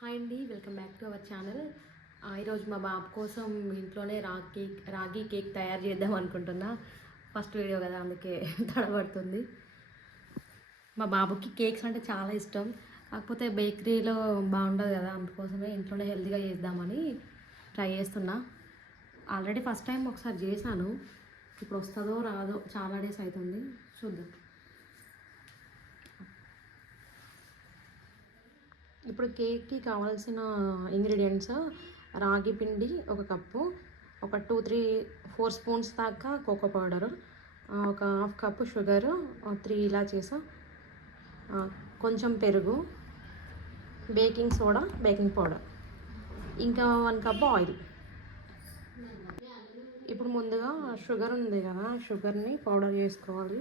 Hi అండి, welcome back to our channel. ఈరోజు మా బాబు కోసం ఇంట్లోనే రాగి కేక్ తయారు చేద్దాం అనుకుంటున్నా. ఫస్ట్ వీడియో కదా, అందుకే తడబడుతుంది. మా బాబుకి కేక్స్ అంటే చాలా ఇష్టం, కాకపోతే బేకరీలో బాగుండదు కదా, అందుకోసమే ఇంట్లోనే హెల్తీగా చేద్దామని ట్రై చేస్తున్నా. ఆల్రెడీ ఫస్ట్ టైం ఒకసారి చేశాను, ఇప్పుడు వస్తుందో రాదో, చాలా డేస్ అవుతుంది, చూద్దాం. ఇప్పుడు కేక్కి కావాల్సిన ఇంగ్రీడియంట్స్: రాగి పిండి 1 కప్పు, ఒక 2-4 స్పూన్స్ దాకా కోకో పౌడరు, ఒక 1/2 కప్పు షుగరు, 3 ఇలాచీస్, కొంచెం పెరుగు, బేకింగ్ సోడా, బేకింగ్ పౌడర్, ఇంకా 1 కప్పు ఆయిల్. ఇప్పుడు ముందుగా షుగర్ ఉంది కదా, షుగర్ని పౌడర్ చేసుకోవాలి.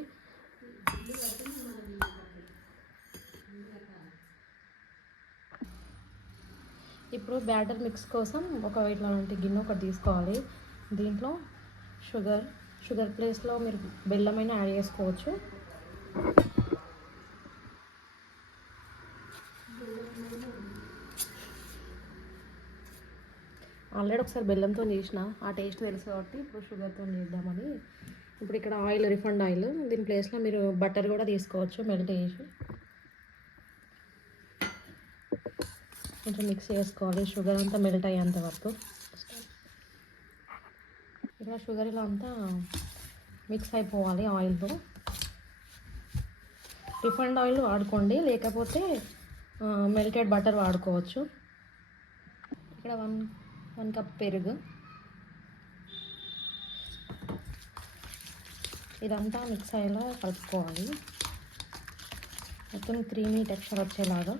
ఇప్పుడు బ్యాటర్ మిక్స్ కోసం ఇట్లాంటి గిన్నె ఒకటి తీసుకోవాలి. దీంట్లో షుగర్ ప్లేస్లో మీరు బెల్లమైనా యాడ్ చేసుకోవచ్చు. ఆల్రెడీ ఒకసారి బెల్లంతో చేసిన, ఆ టేస్ట్ తెలుసు కాబట్టి ఇప్పుడు షుగర్తో చేద్దామని. ఇప్పుడు ఇక్కడ ఆయిల్, రిఫైండ్ ఆయిల్, దీని ప్లేస్లో మీరు బటర్ కూడా తీసుకోవచ్చు, మెల్ట్ చేసి. కొంచెం మిక్స్ చేసుకోవాలి, షుగర్ అంతా మెల్ట్ అయ్యేంత వరకు. ఇలా షుగర్ ఇలా అంతా మిక్స్ అయిపోవాలి ఆయిల్తో. రిఫైండ్ ఆయిల్ వాడుకోండి, లేకపోతే మెల్టెడ్ బటర్ వాడుకోవచ్చు. ఇక్కడ 1 కప్ పెరుగు, ఇదంతా మిక్స్ అయ్యేలా కలుపుకోవాలి, మొత్తం క్రీమీ టెక్స్చర్ వచ్చేలాగా.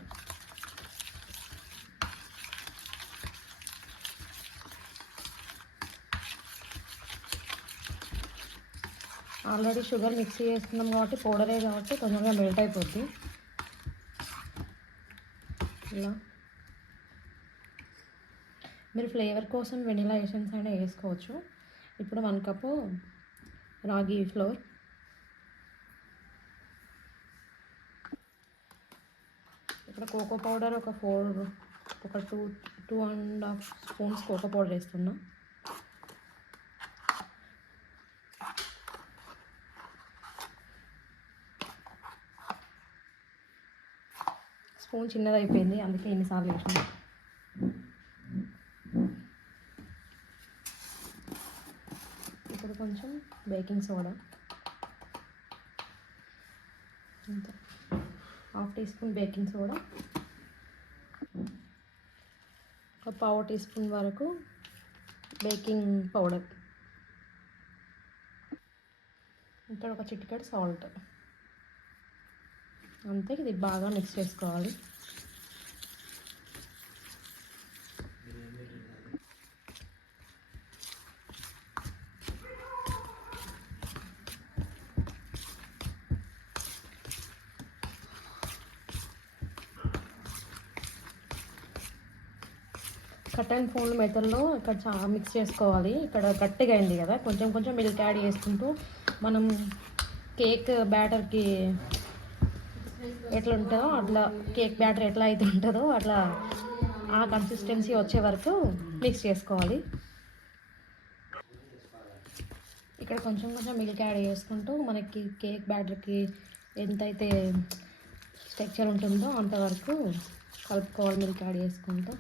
ఆల్రెడీ షుగర్ మిక్స్ చేసుకున్నాం కాబట్టి, పౌడరే కాబట్టి తొందరగా మెల్ట్ అయిపోద్ది. ఇలా మీరు ఫ్లేవర్ కోసం వెనిలా ఎసెన్స్ అయినా వేసుకోవచ్చు. ఇప్పుడు 1 కప్పు రాగి ఫ్లోర్, ఇక్కడ కోకో పౌడర్ ఒక 2.5 స్పూన్స్ కోకో పౌడర్ వేస్తున్నా. స్పూన్ చిన్నది అయిపోయింది, అందుకే ఎన్నిసార్లు వేసిన. ఇప్పుడు కొంచెం baking soda, 1/2 teaspoon baking soda, ఒక 1/4 టీ స్పూన్ వరకు బేకింగ్ పౌడర్, ఇక్కడ ఒక చిటికెడు సాల్ట్. అంతే, ఇది బాగా మిక్స్ చేసుకోవాలి. కట్ అండ్ ఫోల్డ్ మెథడ్లో ఇక్కడ చాలా మిక్స్ చేసుకోవాలి. ఇక్కడ గట్టిగా అయింది కదా, కొంచెం కొంచెం మిల్క్ యాడ్ చేసుకుంటూ మనం కేక్ బ్యాటర్కి ఎట్లా ఉంటుందో అట్లా, కేక్ బ్యాటర్ ఎట్లా అయితే ఉంటుందో అట్లా ఆ కన్సిస్టెన్సీ వచ్చే వరకు మిక్స్ చేసుకోవాలి. ఇక్కడ కొంచెం కొంచెం మిల్క్ యాడ్ చేసుకుంటూ మనకి కేక్ బ్యాటర్కి ఎంతైతే టెక్స్చర్ ఉంటుందో అంతవరకు కలుపుకోవాలి, మిల్క్ యాడ్ చేసుకుంటూ.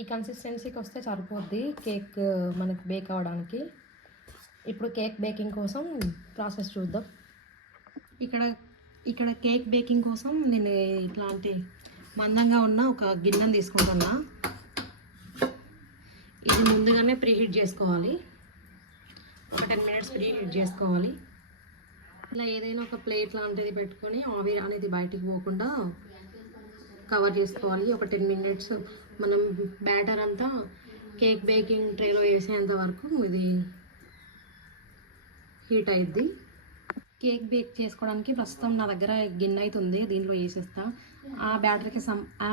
ఈ కన్సిస్టెన్సీకి వస్తే సరిపోద్ది కేక్ మనకి బేక్ అవ్వడానికి. ఇప్పుడు కేక్ బేకింగ్ కోసం ప్రాసెస్ చూద్దాం. ఇక్కడ కేక్ బేకింగ్ కోసం నేను ఇట్లాంటి మందంగా ఉన్న ఒక గిన్నెను తీసుకుంటున్నా. ఇది ముందుగానే ప్రీహీట్ చేసుకోవాలి, ఒక 10 మినిట్స్ ప్రీహీట్ చేసుకోవాలి. ఇలా ఏదైనా ఒక ప్లేట్ లాంటిది పెట్టుకొని ఆవిరి అనేది బయటికి పోకుండా కవర్ చేసుకోవాలి. ఒక 10 మినిట్స్ మనం బ్యాటర్ అంతా కేక్ బేకింగ్ ట్రేలో వేసేంత వరకు ఇది హీట్ అయ్యిద్ది. కేక్ బేక్ చేసుకోవడానికి ప్రస్తుతం నా దగ్గర గిన్నె అవుతుంది, దీంట్లో వేసేస్తా. ఆ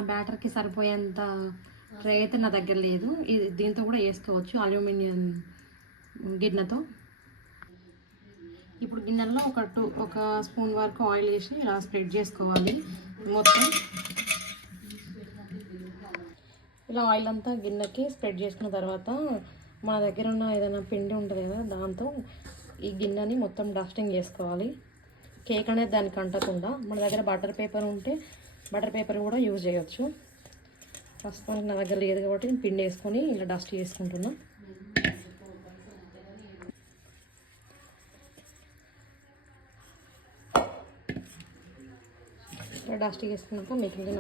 బ్యాటర్కి సరిపోయేంత ట్రే అయితే నా దగ్గర లేదు. ఇది దీంతో కూడా వేసుకోవచ్చు, అల్యూమినియం గిన్నెతో. ఇప్పుడు గిన్నెలో ఒక స్పూన్ వరకు ఆయిల్ వేసి ఇలా స్ప్రెడ్ చేసుకోవాలి మొత్తం. ఇలా ఆయిల్ అంతా గిన్నెకి స్ప్రెడ్ చేసుకున్న తర్వాత మన దగ్గర ఉన్న ఏదైనా పిండి ఉంటుంది కదా, దాంతో ఈ గిన్నెని మొత్తం డస్టింగ్ చేసుకోవాలి. కేక్ అనేది దానికి అంటకుండా. మన దగ్గర బటర్ పేపర్ ఉంటే బటర్ పేపర్ కూడా యూజ్ చేయొచ్చు. ప్రస్తుతానికి నా దగ్గర లేదు కాబట్టి నేను పిండి వేసుకొని ఇలా డస్ట్ చేసుకుంటున్నా. ఇలా డస్ట్ చేసుకున్నాక మిగిలిన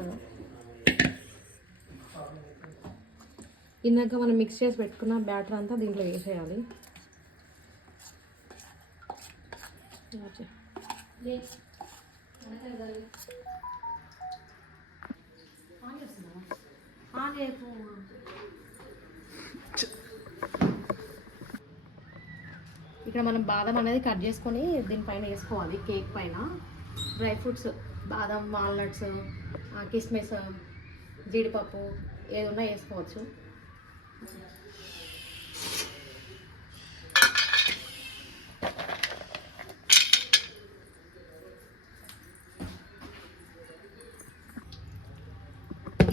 ఇందాక మనం మిక్స్ చేసి పెట్టుకున్న బ్యాటర్ అంతా దీంట్లో వేసేయాలి. ఇక్కడ మనం బాదం అనేది కట్ చేసుకొని దీనిపైన వేసుకోవాలి. కేక్ పైన డ్రై ఫ్రూట్స్, బాదం, వాల్నట్స్, కిస్మిస్, జీడిపప్పు ఏదన్నా వేసుకోవచ్చు.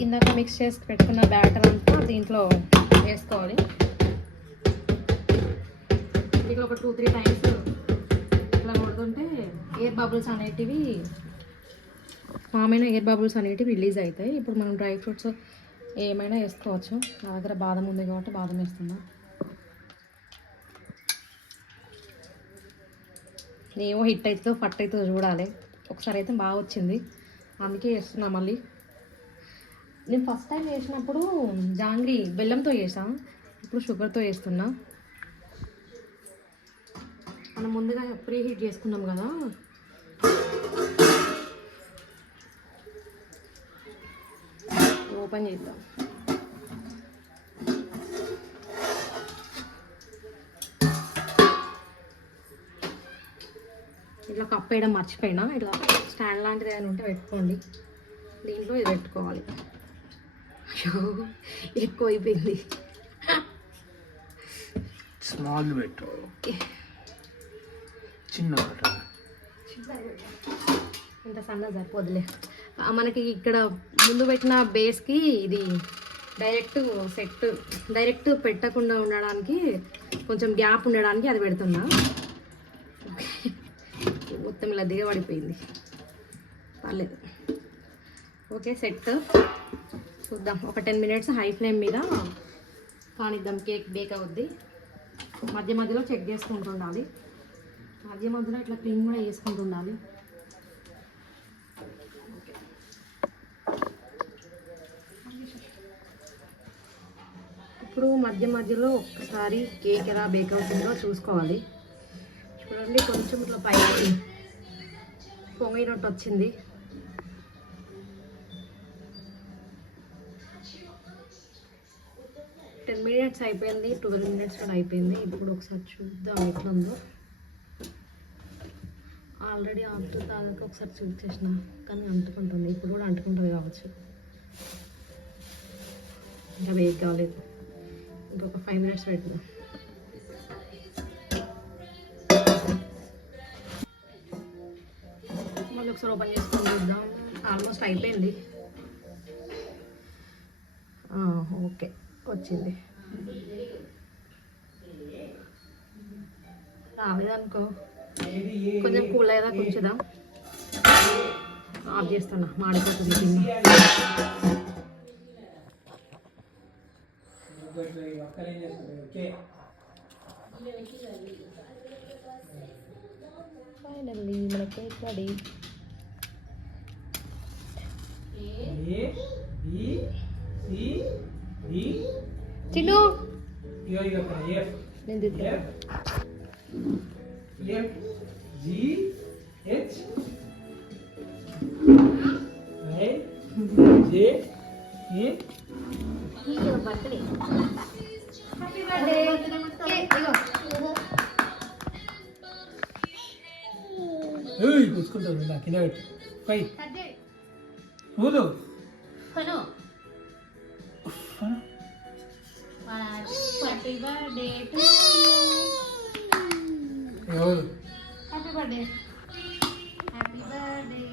ఇందాక మిక్స్ చేసి పెట్టుకున్న బ్యాటర్ అంతా దీంట్లో వేసుకోవాలి. దీంట్లో ఒక 2-3 టైమ్స్ ఇట్లా కొడుతుంటే ఎయిర్ బబుల్స్ అనేటివి మామైన ఎయిర్ బబుల్స్ అనేటివి రిలీజ్ అవుతాయి. ఇప్పుడు మనం డ్రై ఫ్రూట్స్ ఏమైనా వేసుకోవచ్చు. నా దగ్గర బాదం ఉంది కాబట్టి బాదం వేస్తున్నా. ఏమో హిట్ అవుతుందో ఫట్ అవుతుందో చూడాలి. ఒకసారి అయితే బాగా వచ్చింది, అందుకే వేస్తున్నా మళ్ళీ. నేను ఫస్ట్ టైం వేసినప్పుడు జాంగ్రీ బెల్లంతో చేసాం, ఇప్పుడు షుగర్తో వేస్తున్నా. మనం ముందుగా ప్రీ హీట్ చేసుకున్నాం కదా, ఓపెన్ చేద్దాం. ఇట్లా కప్ వేయడం మర్చిపోయినా, ఇట్లా స్టాండ్ లాంటిది ఏమైనా ఉంటే పెట్టుకోండి. దీంట్లో ఇది పెట్టుకోవాలి. అయ్యో ఎక్కువ అయిపోయింది. స్మాల్ పెట్టు, చిన్న ఇంత సన్నగా సరిపోదులే మనకి. ఇక్కడ ముందు పెట్టిన బేస్కి ఇది డైరెక్ట్ పెట్టకుండా ఉండడానికి, కొంచెం గ్యాప్ ఉండడానికి అది పెడుతున్నా. మొత్తం ఇలా దిగబడిపోయింది, పర్లేదు. Okay, set. చూద్దాం, ఒక 10 minutes హై ఫ్లేమ్ మీద కానిద్దాం. కేక్ బేక్ అవుద్ది. మధ్య మధ్యలో చెక్ చేసుకుంటుండాలి. మధ్య మధ్యలో ఇట్లా క్లీన్ కూడా చేసుకుంటుండాలి. ఇప్పుడు మధ్య మధ్యలో ఒక్కసారి కేక్ ఎలా బేక్ అవుతుందో చూసుకోవాలి. చూడండి, కొంచెం ఇట్లా పైకి పొంగినట్టు వచ్చింది. టెన్ మినిట్స్ అయిపోయింది, 12 minutes కూడా అయిపోయింది. ఇప్పుడు ఒకసారి చూద్దాం ఎట్లా ఉందో. ఆల్రెడీ ఆఫ్టర్ తాగాక ఒకసారి చూస్ చేసిన, కానీ అంటుకుంటుంది. ఇప్పుడు కూడా అంటుకుంటుంది కావచ్చు. ఇంకా బేక్ కాలేదు, ఇంకొక 5 minutes పెట్టినా. మళ్ళీ ఒకసారి ఓపెన్ చేసుకొని చూద్దాం. ఆల్మోస్ట్ అయిపోయింది. ఓకే, వచ్చింది. రాలేదనుకో, కొంచెం కూల్ అయ్యేదా కొంచెం ఆఫ్ చేస్తున్నా, మాడిపోతుంది కింద. ఫైనల్లీ మన కేక్ రెడీ. చిన్ను నేను తింటా. బర్త్డే కూర్చుంటావు కింద పెట్టి పై ఊదు కొను హ్యాపీ బర్త్డే టు ఊదు హ్యాపీ బర్త్డే హ్యాపీ బర్త్డే